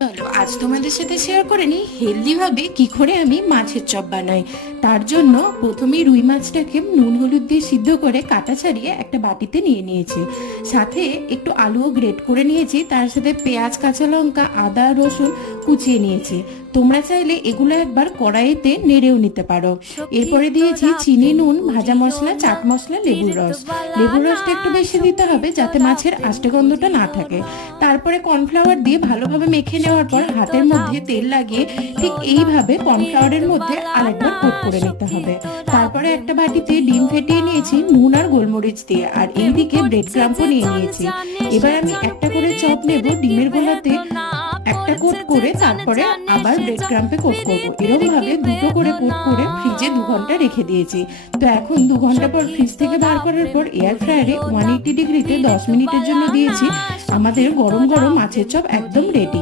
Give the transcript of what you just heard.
চলো আজ তোমাদের সাথে শেয়ার করে নিই হেলদি ভাবে কি করে আমি মাছের চপ বানাই। তার জন্য প্রথমেই রুই মাছটাকে নুন হলুদ দিয়ে সিদ্ধ করে কাটা ছাড়িয়ে একটা বাটিতে নিয়ে নিয়েছি। সাথে একটু আলুও গ্রেট করে নিয়েছি, তার সাথে পেঁয়াজ কাঁচা লঙ্কা আদা রসুন কুচিয়ে নিয়েছি। তোমরা চাইলে এগুলো একবার কড়াইতে নেড়েও নিতে পারো। এরপরে দিয়েছি চিনি নুন ভাজা মশলা চাট মশলা লেবুর রস। লেবুর রসটা একটু বেশি দিতে হবে যাতে মাছের আষ্টে গন্ধটা না থাকে। তারপরে কর্নফ্লাওয়ার দিয়ে ভালোভাবে মেখে নেওয়ার পর হাতের মধ্যে তেল লাগিয়ে ঠিক এইভাবে কর্নফ্লাওয়ারের মধ্যে আরেকবার কোট করে নিতে হবে। তারপরে একটা বাটিতে ডিম ফেটিয়ে নিয়েছি নুন আর গোলমরিচ দিয়ে, আর এইদিকে ব্রেড ক্রাম্পও নিয়ে নিয়েছি। এবার আমি একটা করে চপ নেব, ডিমের গোলাতে একটা কোট করে তারপরে আবার ব্রেড ক্রাম্পে কোট করব। এরকম ভাবে দুটো করে কোট করে ফ্রিজে 2 ঘন্টা রেখে দিয়েছি। তো এখন 2 ঘন্টা পর ফ্রিজ থেকে বার করার পর এয়ার ফ্রায়ারে 180 ডিগ্রিতে 10 মিনিটের জন্য দিয়েছি। আমাদের গরম গরম মাছের চপ একদম রেডি।